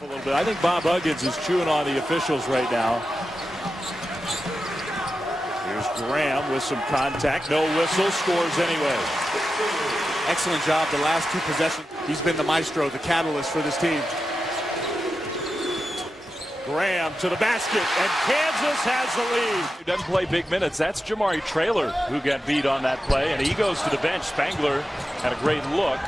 A little bit. I think Bob Huggins is chewing on the officials right now. Here's Graham with some contact. No whistle. Scores anyway. Excellent job the last two possessions. He's been the maestro, the catalyst for this team. Graham to the basket, and Kansas has the lead. Who doesn't play big minutes? That's Jamari Traylor who got beat on that play, and he goes to the bench. Spangler had a great look.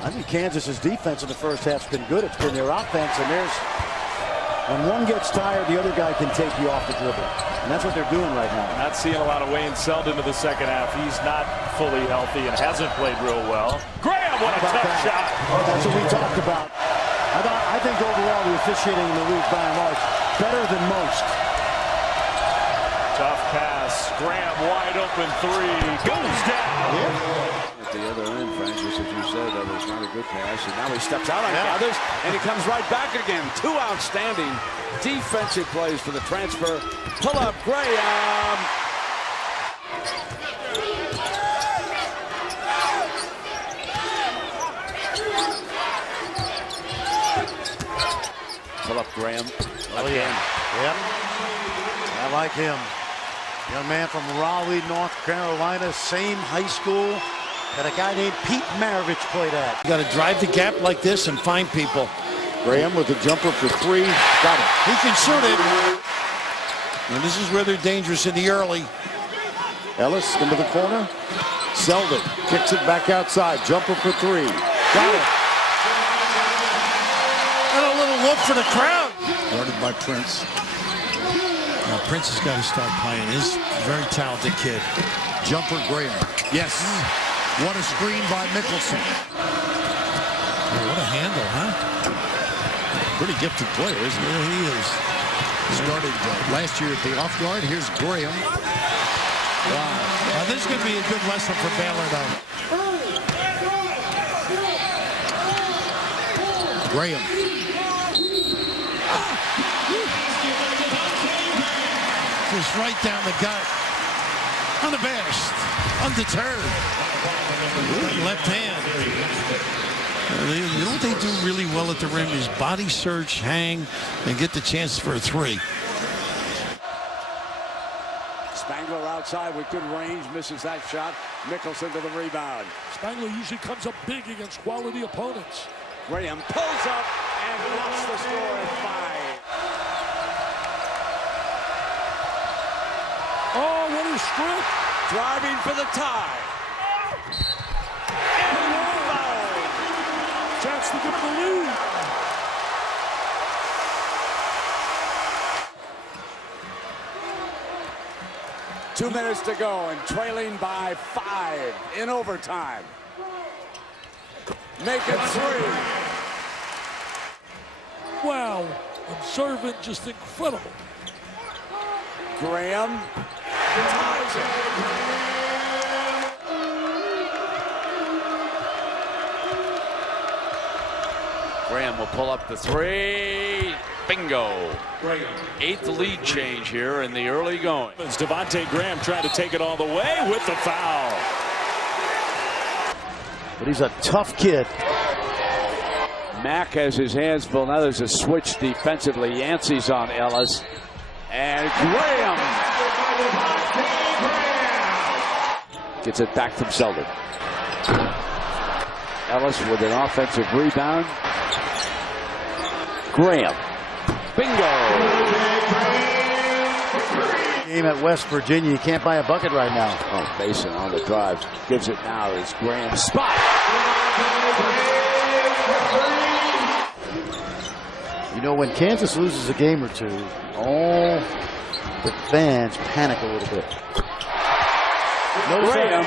I think Kansas's defense in the first half's been good. It's been their offense, and when one gets tired, the other guy can take you off the dribble. And that's what they're doing right now. Not seeing a lot of Wayne Selden in the second half. He's not fully healthy and hasn't played real well. Graham, what a tough shot. That's what we talked about. I think overall the officiating in the league by and large better than most. Tough pass. Graham wide open three. Goes down. At the other end, Frank, just as you said, that was not a good pass. And now he steps out on others, and he comes right back again. Two outstanding defensive plays for the transfer. Pull up Graham. Pull up Graham. Again. Yep. I like him. Young man from Raleigh, North Carolina, same high school that a guy named Pete Maravich played at. You got to drive the gap like this and find people. Graham with a jumper for three. Got it. He can shoot it. And this is where they're dangerous in the early. Ellis into the corner. Selden kicks it back outside. Jumper for three. Got it. And a little look for the crowd. Guarded by Prince. Prince has got to start playing. He's a very talented kid. Jumper Graham. Yes. What a screen by Mickelson. What a handle, huh? Pretty gifted player, isn't he? He is. Started last year at the off guard. Here's Graham. Wow. This could be a good lesson for Baylor, though. Graham. Just right down the gut. Unabashed. Undeterred. Left hand. You know what they do really well at the rim is body search, hang, and get the chance for a three. Spangler outside with good range, misses that shot. Mickelson to the rebound. Spangler usually comes up big against quality opponents. Graham pulls up and that's the score at 5. Oh, what a strip! Driving for the tie. Chance to get him the lead. Two minutes to go and trailing by 5 in overtime. Make it 3. Wow, observant, just incredible. Graham. Graham will pull up the three. Bingo. Eighth lead change here in the early going. It's Devonte Graham trying to take it all the way with the foul. But he's a tough kid. Mack has his hands full. Now there's a switch defensively. Yancey's on Ellis. And Graham gets it back from Selden. Ellis with an offensive rebound. Graham. Bingo. Game at West Virginia. You can't buy a bucket right now. Oh, Mason on the drive. Gives it now as Graham. Spot. You know, when Kansas loses a game or two, all the fans panic a little bit. No Graham.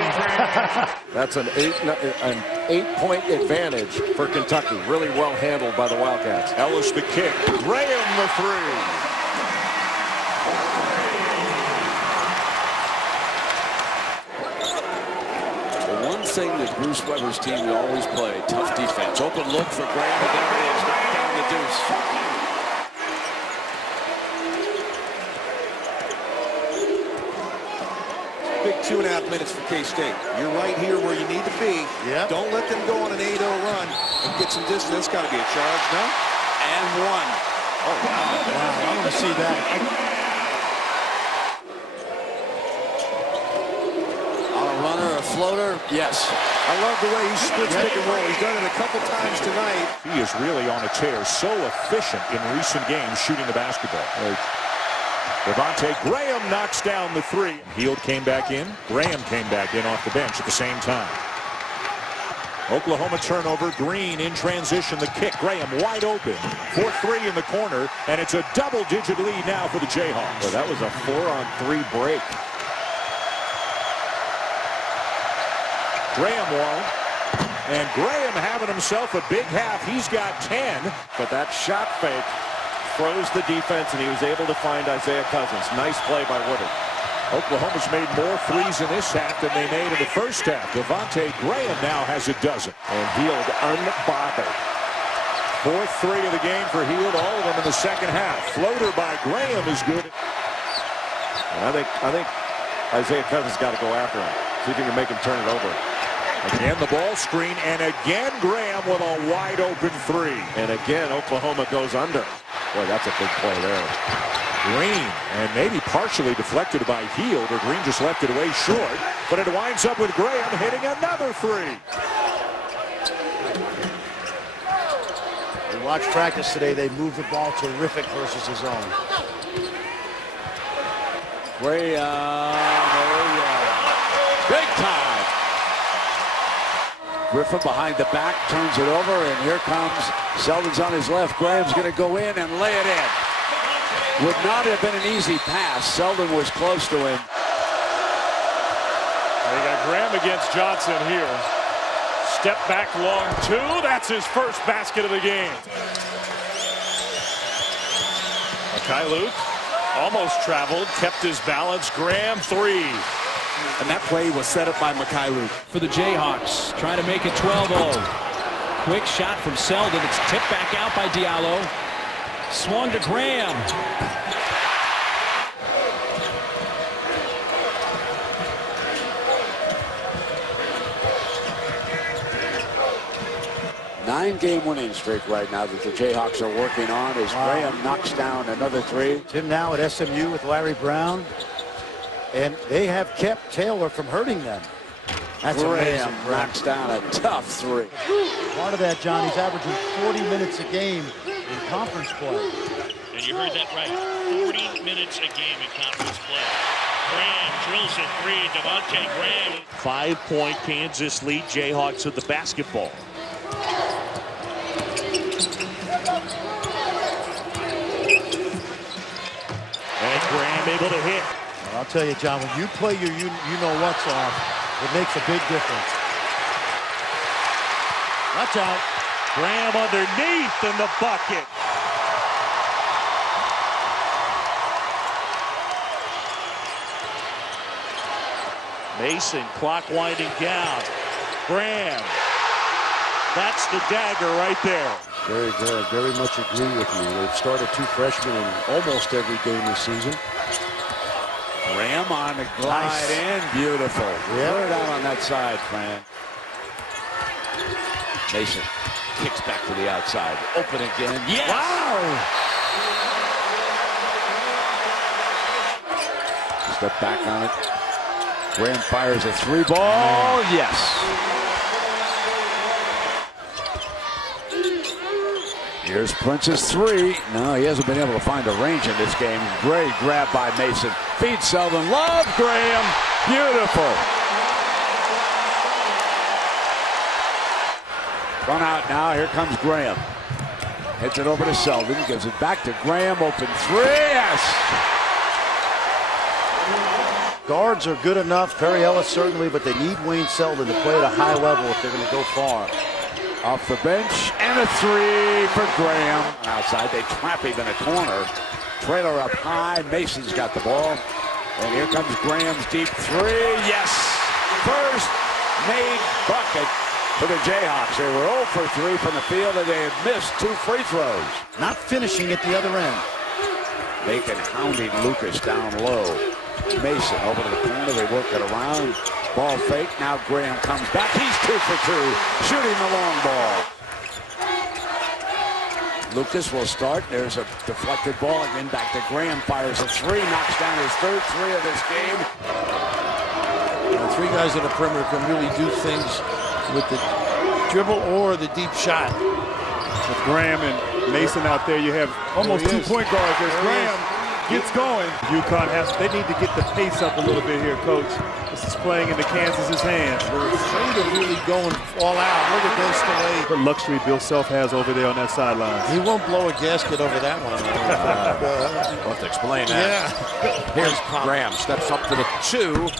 That's an 8-point advantage for Kentucky. Really well handled by the Wildcats. Ellis the kick. Graham the three. The one thing that Bruce Weber's team will always play, tough defense. Open look for Graham, but there it is. Knocked down the deuce. Big 2.5 minutes for K-State. You're right here where you need to be. Yep. Don't let them go on an 8-0 run and get some distance. That's got to be a charge, no? And one. Oh, wow. Wow, I want to see that. On a runner, a floater, yes. I love the way he splits pick and roll. He's done it a couple times tonight. He is really on a tear. So efficient in recent games shooting the basketball. Devonte Graham knocks down the three. Hield came back in. Graham came back in off the bench at the same time. Oklahoma turnover. Green in transition. The kick. Graham wide open. 4-3 in the corner. And it's a double-digit lead now for the Jayhawks. Well, that was a 4-on-3 break. Graham won. And Graham having himself a big half. He's got 10. But that shot fake froze the defense, and he was able to find Isaiah Cousins. Nice play by Woodard. Oklahoma's made more threes in this half than they made in the first half. Devonte Graham now has a dozen. And Hield unbothered. 4th three of the game for Hield, all of them in the second half. Floater by Graham is good. And I think Isaiah Cousins got to go after him. See if he can make him turn it over. Again, the ball screen, and again Graham with a wide open three. And again, Oklahoma goes under. Boy, that's a big play there. Green, and maybe partially deflected by Hield, or Green just left it away short. But it winds up with Graham hitting another three. Watch practice today. They move the ball terrific versus his own. Graham, big time. Griffin behind the back, turns it over, and here comes Selden's on his left. Graham's going to go in and lay it in. Would not have been an easy pass. Selden was close to him. They got Graham against Johnson here. Step back long two. That's his first basket of the game. Luke almost traveled, kept his balance. Graham three. And that play was set up by Luke. For the Jayhawks, trying to make it 12-0. Quick shot from Selden. It's tipped back out by Diallo. Swung to Graham. Nine-game winning streak right now that the Jayhawks are working on as Graham knocks down another three. Tim now at SMU with Larry Brown. And they have kept Taylor from hurting them. That's Graham amazing. knocks down a tough three. Part of that, John, he's averaging 40 minutes a game in conference play. And you heard that right. 40 minutes a game in conference play. Graham drills it three. Devonte Graham. 5-point Kansas lead. Jayhawks with the basketball. And Graham able to hit. I'll tell you, John, when you play your you-know-what's off, it makes a big difference. Watch out. Graham underneath in the bucket. Mason, clock winding down. Graham. That's the dagger right there. Very good. Very much agree with you. They've started two freshmen in almost every game this season. Graham on the glide in. Beautiful. Put it out on that side, Fran. Mason kicks back to the outside. Open again. Yes! Wow! Step back on it. Graham fires a three ball. Yes. Here's Prince's three. No, he hasn't been able to find a range in this game. Great grab by Mason. Feeds Selden. Love Graham. Beautiful. Run out now. Here comes Graham. Hits it over to Selden. Gives it back to Graham. Open three. Yes. Guards are good enough. Perry Ellis certainly, but they need Wayne Selden to play at a high level if they're going to go far. Off the bench, and a three for Graham. Outside, they trap him in a corner. Trailer up high, Mason's got the ball. And here comes Graham's deep three, yes! First made bucket for the Jayhawks. They were 0 for 3 from the field, and they had missed 2 free throws. Not finishing at the other end. Bacon hounding Lucas down low. Mason over to the corner. They work it around. Ball fake. Now Graham comes back. He's 2 for 2. Shooting the long ball. Lucas will start. There's a deflected ball. Again back to Graham. Fires a 3. Knocks down his third 3 of this game. Three guys on the perimeter can really do things with the dribble or the deep shot. With Graham and Mason out there, you have almost 2 point guards. As Graham gets going, UConn they need to get the pace up a little bit here, Coach. This is playing into Kansas's hands. They're really going all out. Look at this delay. The luxury Bill Self has over there on that sideline. He won't blow a gasket over that one. We'll have to explain that. Yeah. Here's Graham. Steps up to the 2. And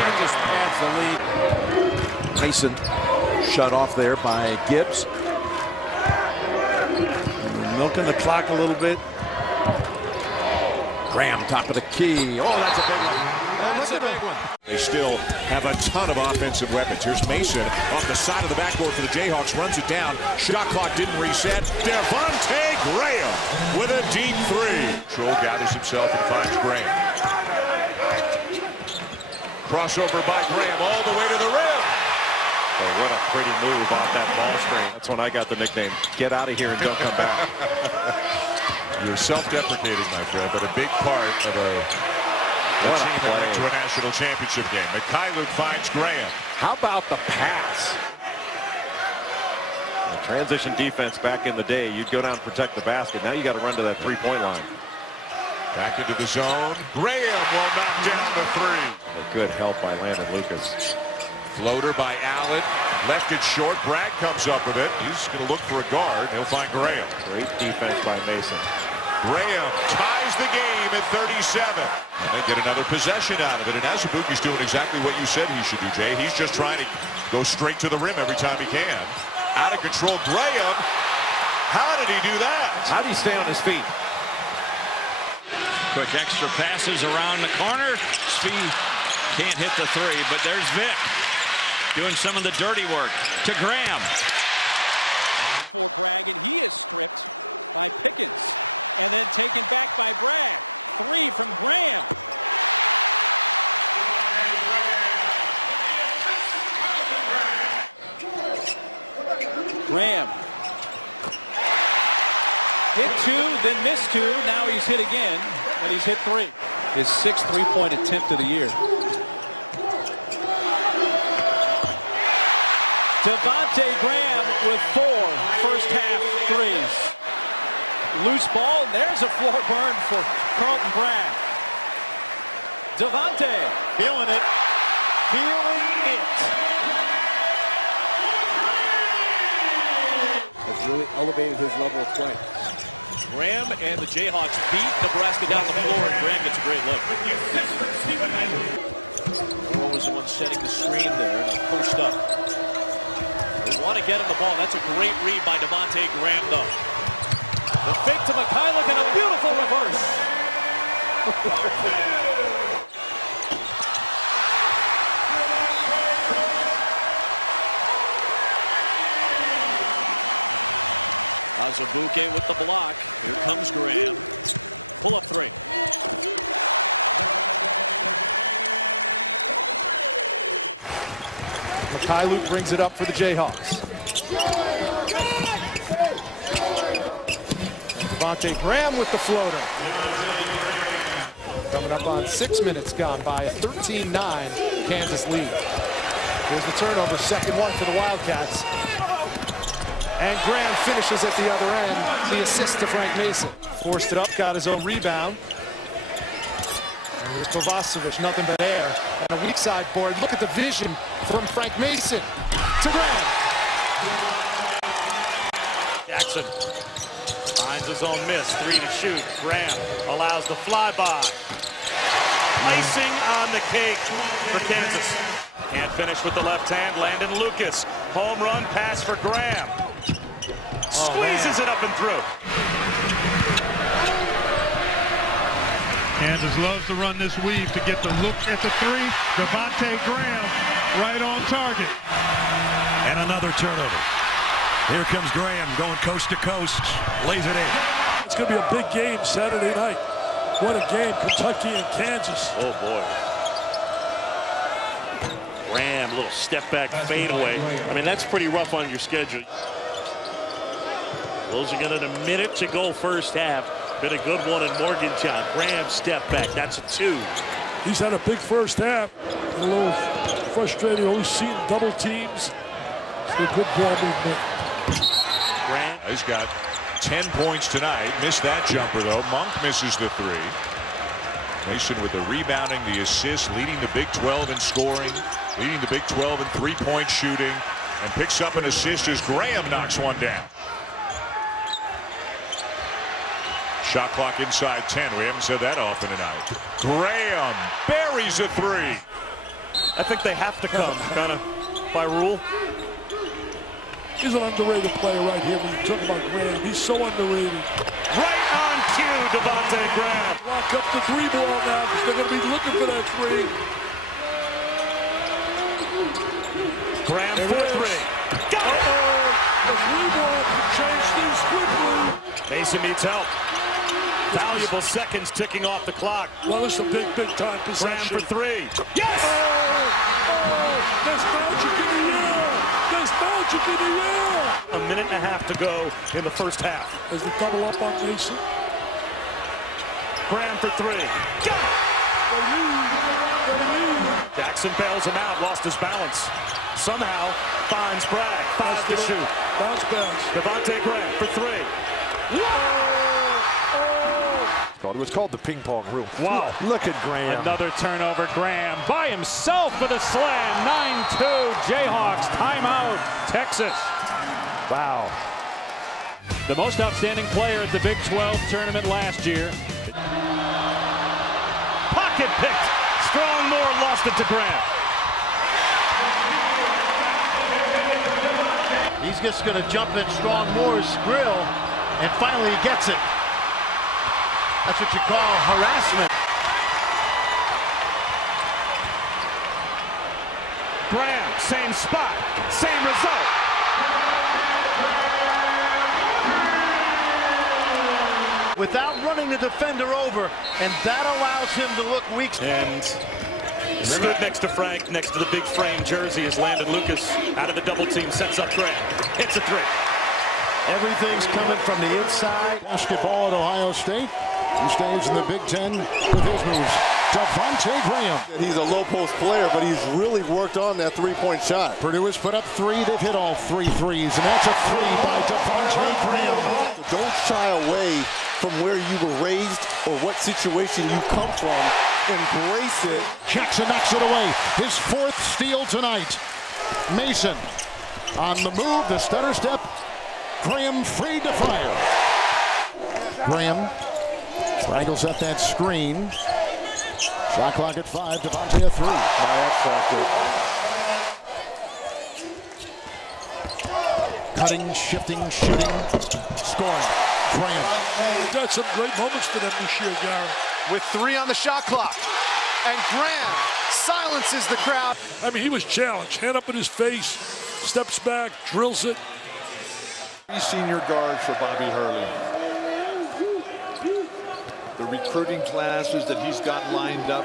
Kansas adds the lead. Mason shut off there by Gibbs. Milking the clock a little bit. Graham, top of the key. Oh, that's a big one. That's a big one. They still have a ton of offensive weapons. Here's Mason off the side of the backboard for the Jayhawks. Runs it down. Shot clock didn't reset. Devonte Graham with a deep 3. Troll gathers himself and finds Graham. Crossover by Graham all the way to the rim. Oh, what a pretty move off that ball screen. That's when I got the nickname, get out of here and don't come back. You're self-deprecating, my friend, but a big part of a team that went to a national championship game. Mikhailuk finds Graham. How about the pass? Transition defense back in the day, you'd go down and protect the basket. Now you got to run to that 3-point line. Back into the zone. Graham will knock down the 3. A good help by Landon Lucas. Floater by Allen. Left it short. Bragg comes up with it. He's going to look for a guard. He'll find Graham. Great defense by Mason. Graham ties the game at 37. And they get another possession out of it. And Azubuike's doing exactly what you said he should do, Jay. He's just trying to go straight to the rim every time he can. Out of control. Graham. How did he do that? How did he stay on his feet? Quick extra passes around the corner. Spee can't hit the 3, but there's Vic doing some of the dirty work to Graham. For Bragg, and he is stripped by Pickens. And then taken back by Bragg. 3 from Graham. Graham. Hit 2, then missed 2. Now he's hit again, and he's hit 3. His 6th 3-point attempt of the year. Devonte Graham with 4 first-half threes. Loose ball, and there's a floor burn for Carlton Bragg. Devonte. Feeling it. Feeling it. Has really elevated his level of play. Graham and the Jayhawks beat Nebraska down the floor, and Graham gets a great look. Moore was the one setting the screen there, and post up. They want to get him the ball. That's a great read by Devonte Graham, though. The fake to Mikhailuk and a beautiful reverse. Azubuike with the block. Here comes Graham. Pull up 3. Mikhailuk brings it up for the Jayhawks. Devonte Graham with the floater. Coming up on 6 minutes gone by, a 13-9 Kansas lead. Here's the turnover, second one for the Wildcats. And Graham finishes at the other end, the assist to Frank Mason. Forced it up, got his own rebound. Here's Kovacevic, nothing but air. On a weak side board, look at the vision from Frank Mason to Graham. Jackson finds his own miss, 3 to shoot. Graham allows the flyby. Icing on the cake for Kansas. Can't finish with the left hand. Landon Lucas. Home run pass for Graham. Squeezes it up and through. Kansas loves to run this weave to get the look at the 3. Devonte Graham right on target. And another turnover. Here comes Graham going coast to coast. Lays it in. It's going to be a big game Saturday night. What a game, Kentucky and Kansas. Oh, boy. Graham, little step back fadeaway. I mean, that's pretty rough on your schedule. Those are getting a minute to go first half. Been a good one in Morgantown. Graham step back. That's a 2. He's had a big first half. A little frustrated, always seeing double teams. It's a good ball movement. Graham has got 10 points tonight. Missed that jumper, though. Monk misses the 3. Mason with the rebounding, the assist, leading the Big 12 in scoring, leading the Big 12 in three-point shooting, and picks up an assist as Graham knocks one down. Shot clock inside 10. We haven't said that often tonight. Graham buries a 3. I think they have to come, kind of by rule. He's an underrated player right here when you talk about Graham. He's so underrated. Right on cue, Devonte Graham. Lock up the 3 ball now because they're going to be looking for that 3. Graham for 3. Got it! The 3 ball can change things quickly. Mason needs help. Valuable seconds ticking off the clock. Well, this is a big time possession. Graham for 3. Yes! There's magic in the air! There's magic in the air! A minute and a half to go in the first half. As we double up on Mason. Graham for 3. Jackson bails him out, lost his balance. Somehow finds Bragg. Finds the shoot. Bounce pass. Devonte Graham for 3. It was called the ping pong rule. Wow. Look at Graham. Another turnover. Graham by himself for the slam. 9-2 Jayhawks. Timeout. Texas. Wow. The most outstanding player at the Big 12 tournament last year. Pocket picked. Strong Moore lost it to Graham. He's just going to jump in Strong Moore's grill, and finally he gets it. That's what you call harassment. Graham, same spot, same result. Without running the defender over, and that allows him to look weak. And stood next to Frank, next to the big frame jersey as Landon Lucas out of the double team sets up Graham. Hits a 3. Everything's coming from the inside. Basketball at Ohio State. He stays in the Big Ten with his moves. Devonte Graham. He's a low post player, but he's really worked on that three-point shot. Purdue has put up 3. They've hit all 3 threes, and that's a 3 by Devonte Graham. Don't shy away from where you were raised or what situation you come from. Embrace it. Jackson knocks it away. His 4th steal tonight. Mason on the move, the stutter step. Graham free to fire. Graham strangles up that screen. Shot clock at 5. Devonte a 3. My X factor. Cutting, shifting, shooting, scoring. Graham. We've got some great moments for them this year, Gary. With 3 on the shot clock. And Graham silences the crowd. I mean, he was challenged. Hand up in his face. Steps back, drills it. 3 senior guards for Bobby Hurley. The recruiting classes that he's got lined up,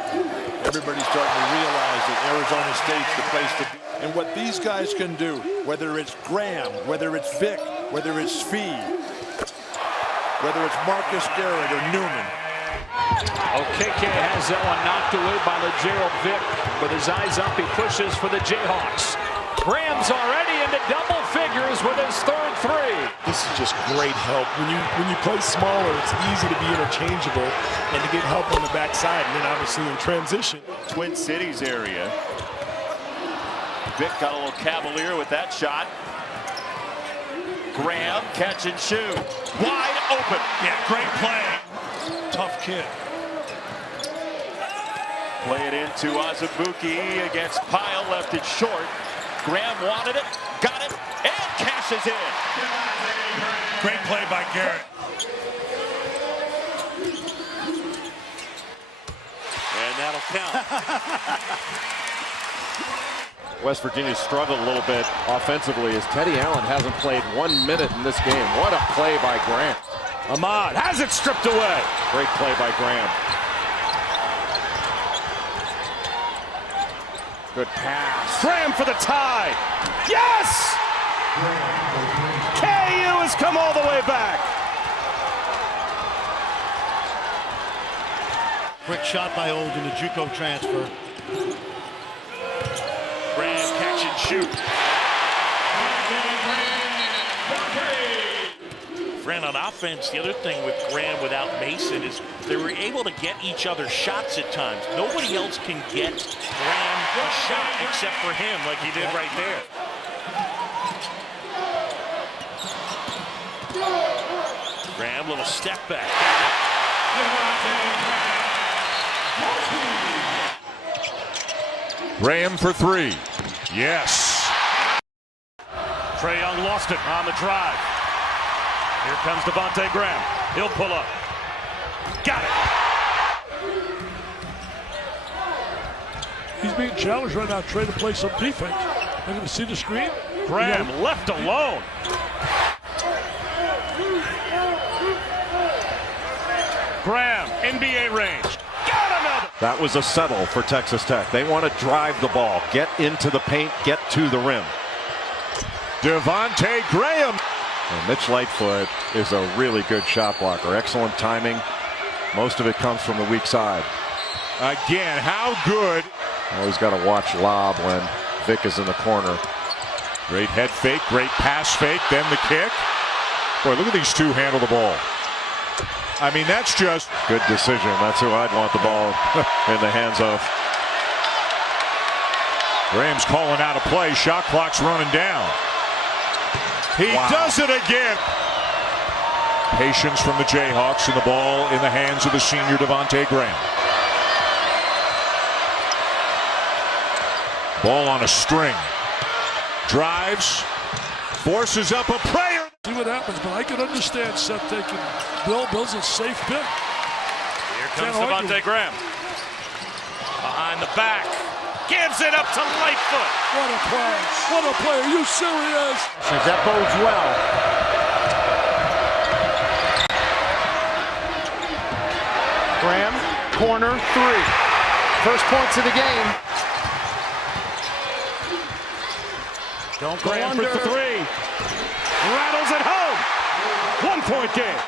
everybody's starting to realize that Arizona State's the place to be. And what these guys can do, whether it's Graham, whether it's Vic, whether it's Fee, whether it's Marcus Garrett or Newman. Okeke has that one knocked away by LeGerald Vic. With his eyes up, he pushes for the Jayhawks. Graham's already into double figures with his 3rd 3. This is just great help. When you play smaller, it's easy to be interchangeable and to get help on the backside, and then obviously in transition. Twin Cities area. Vic got a little cavalier with that shot. Graham, catch and shoot. Wide open. Yeah, great play. Tough kid. Play it into Azubuike against Pyle, left it short. Graham wanted it, got it, and cashes in. Great play by Garrett. And that'll count. West Virginia struggled a little bit offensively as Teddy Allen hasn't played 1 minute in this game. What a play by Graham. Ahmad has it stripped away. Great play by Graham. Good pass. Graham for the tie. Yes! KU has come all the way back. Quick shot by Olden, the JUCO transfer. Graham catch and shoot. Fran, on offense, the other thing with Graham without Mason is they were able to get each other shots at times. Nobody else can get Graham a shot except for him, like he did right there. Graham, little step back. Graham for three. Yes. Trae Young lost it on the drive. Here comes Devonte Graham. He'll pull up. Got it. He's being challenged right now, Trae, to play some defense. You're going to see the screen. Graham left alone. Graham, NBA range. Got another. That was a settle for Texas Tech. They want to drive the ball, get into the paint, get to the rim. Devonte Graham. And Mitch Lightfoot is a really good shot blocker. Excellent timing. Most of it comes from the weak side. Again, how good. Always got to watch lob when Vic is in the corner. Great head fake, great pass fake, then the kick. Boy, look at these two handle the ball. I mean, that's just good decision. That's who I'd want the ball in the hands of. Graham's calling out a play. Shot clock's running down. He does it again. Patience from the Jayhawks, and the ball in the hands of the senior Devonte Graham. Ball on a string. Drives. Forces up a player. See what happens, but I can understand Seth taking Bill's a safe pick. Here comes Devonte Graham. Behind the back. Gives it up to Lightfoot. What a play. What a play. Are you serious? That bodes well. Graham, corner three. First points of the game. Don't go Graham under. For three. Rattles it home. 1 point game.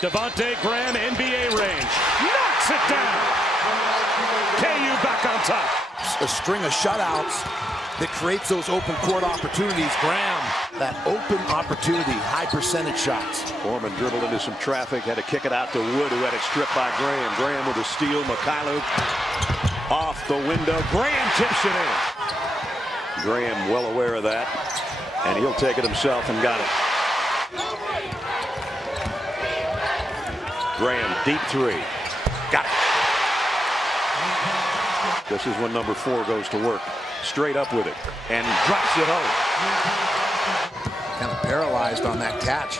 Devonte Graham, NBA range. Knocks it down. KU back on top. A string of shutouts that creates those open court opportunities. Graham, that open opportunity, high percentage shots. Foreman dribbled into some traffic, had to kick it out to Wood, who had it stripped by Graham. Graham with a steal. Mikhailuk off the window. Graham tips it in. Graham well aware of that, and he'll take it himself and got it. Graham, deep three. Got it. This is when number 4 goes to work. Straight up with it. And drops it home. Kind of paralyzed on that catch.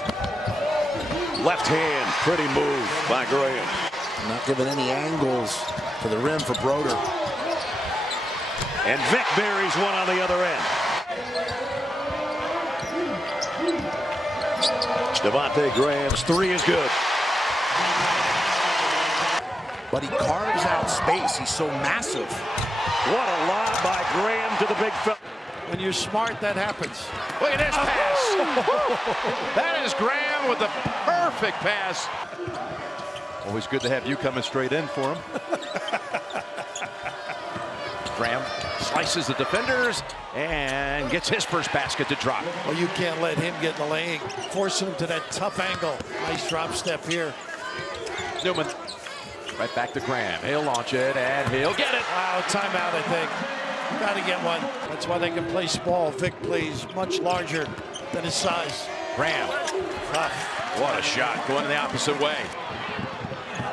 Left hand. Pretty move by Graham. Not giving any angles to the rim for Broder. And Vic buries one on the other end. Devonte Graham's three is good. But he carves out space. He's so massive. What a lob by Graham to the big fella. When you're smart, that happens. Look at this pass. That is Graham with the perfect pass. Always good to have you coming straight in for him. Graham slices the defenders and gets his first basket to drop. Well, you can't let him get in the lane, forcing him to that tough angle. Nice drop step here. Newman right back to Graham. He'll launch it and he'll get it. Wow, timeout, I think. Got to get one. That's why they can play small. Vic plays much larger than his size. Graham. What a shot going the opposite way.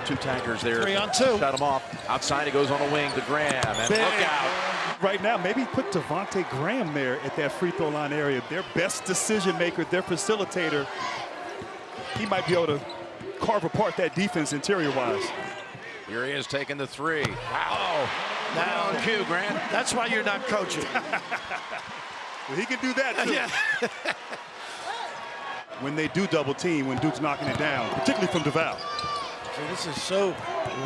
Two tankers there. 3 on 2. Shut him off. Outside he goes on a wing to Graham. And Big. look out. Right now, maybe put Devonte Graham there at that free throw line area. Their best decision maker, their facilitator. He might be able to carve apart that defense interior-wise. Here he is taking the three. Wow. Now on cue, Grant. That's why you're not coaching. Well, he can do that, too. Yeah. When they do double team, when Duke's knocking it down, particularly from DeVal. See, this is so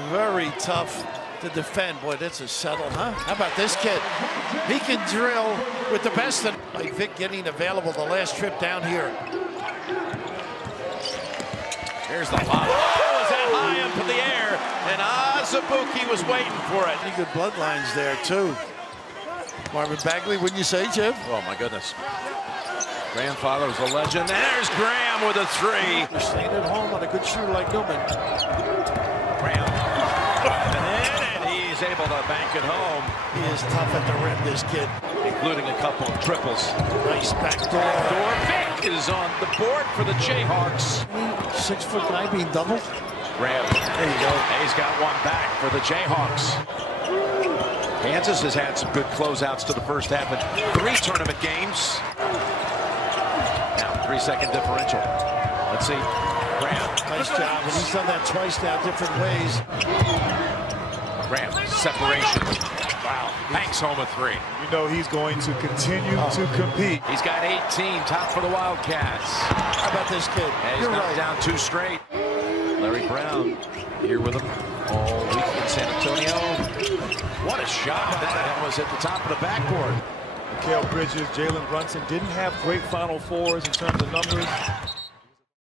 very tough to defend. Boy, that's a settle, huh? How about this kid? He can drill with the best of them. Like Vic getting available the last trip down here. Here's the lob. Oh, is that high up in the air? And Azubuike was waiting for it. Pretty good bloodlines there, too. Marvin Bagley, wouldn't you say, Jim? Oh, my goodness. Grandfather was a legend. There's Graham with a three. Staying at home on a good shooter like Newman. Graham. And he's able to bank it home. He is tough at the rim, this kid. Including a couple of triples. Nice backdoor. Vic is on the board for the Jayhawks. 6'9" being doubled. Graham. There you go. He's got one back for the Jayhawks. Kansas has had some good closeouts to the first half in 3 tournament games. Now 3-second differential. Let's see. Graham. Nice job. And he's done that twice now, different ways. Graham. Separation. Wow. Banks home a 3. You know he's going to continue to compete. He's got 18. Top for the Wildcats. How about this kid? And he's knocked down 2 straight. Larry Brown here with him all week in San Antonio. What a shot that was at the top of the backboard. Mikal Bridges, Jalen Brunson didn't have great Final Fours in terms of numbers.